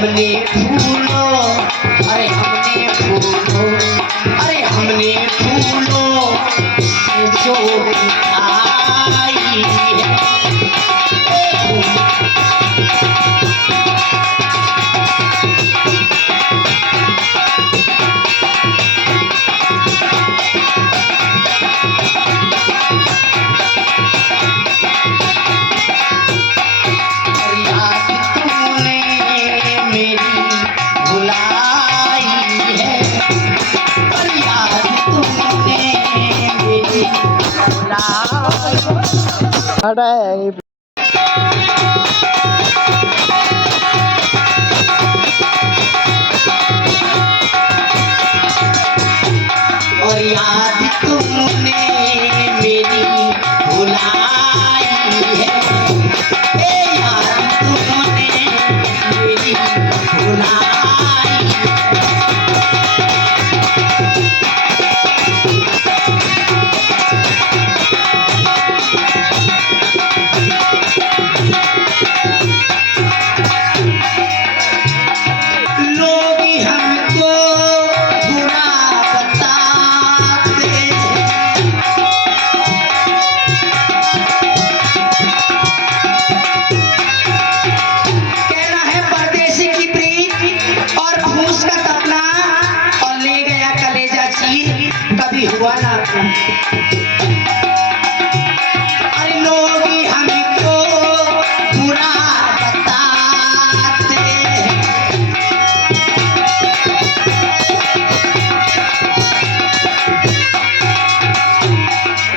हमने फूलों, अरे हमने फूलों, अरे हमने फूलों से जो आई है। और याद तुमने मेरी भुलाई है, याद तुमने मेरी भुलाई। लोग हमको बुरा बताते हैं, कहना है परदेसी की प्रीत और फूस का सपना, और ले गया कलेजा चीर कभी हुआ ना अपना। अरे लोग हमको बुरा बताते हैं,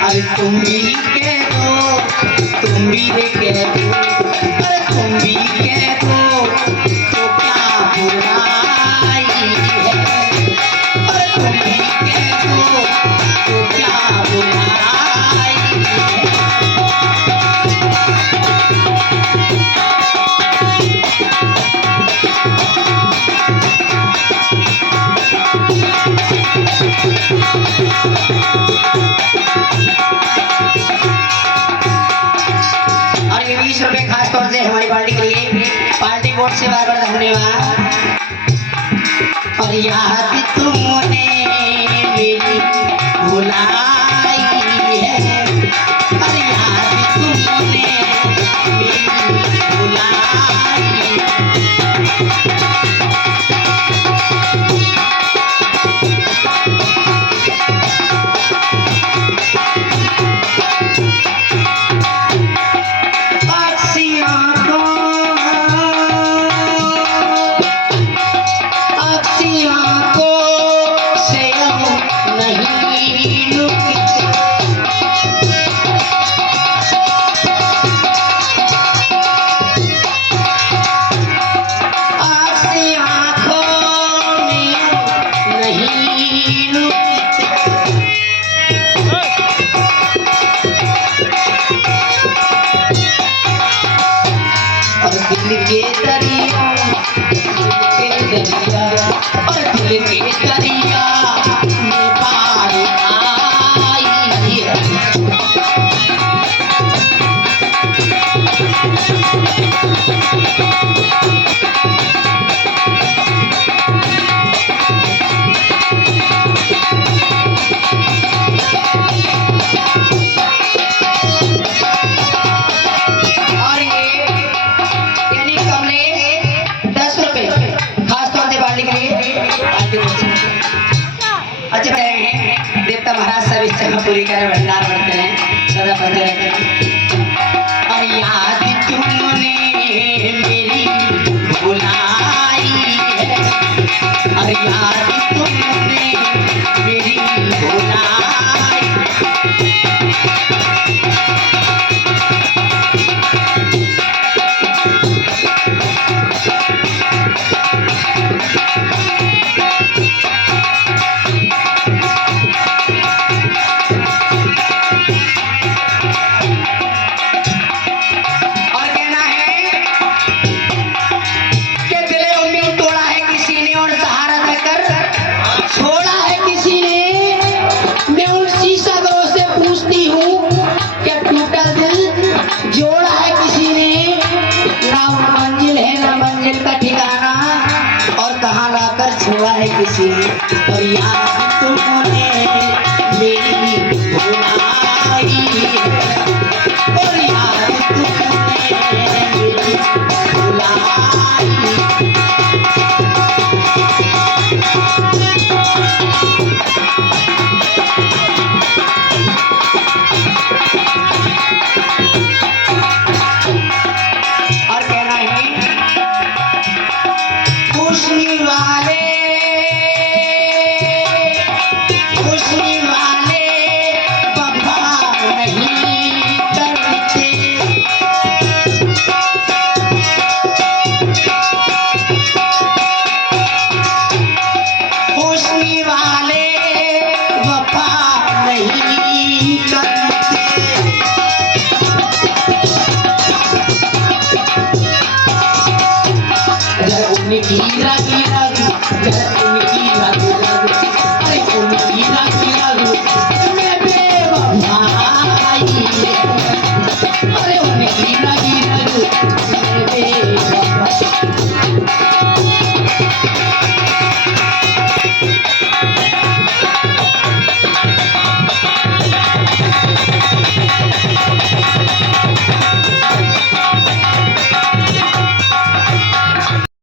अरे तुम भी कह दो, तुम भी कह दो, अरे तुम भी कह दो तो क्या बुराई है, अरे तुम भी कह दो तो क्या बुराई है। और ये 20 रुपए खास तौर से हमारी पार्टी के लिए, पार्टी बोर्ड से बार बार धन्यवाद। और याद तुमने मेरी भुलाई है, और याद तुमने मेरी भुलाई। दिल के दरिया, दिल के दरिया, और दिल के दरिया में पार आई है। देवता महाराज सब इच्छा पूरी करे, भंडार बढ़ते हैं, सदा बचे रहते। और याद तुमने मेरी भुलाई है, और याद तुमने मेरी भुलाई। का ठिकाना से और याद तुमने मेरी भुलाई और याद तुमने मेरी भुलाई और कहना है खुशनी वाले वफा नहीं करते खुशनी वाले वफा नहीं करते जरा उनकी रग रग जरा उनकी रग रग अरे उनकी रग रग मैं बेवफाई अरे उनकी रग रग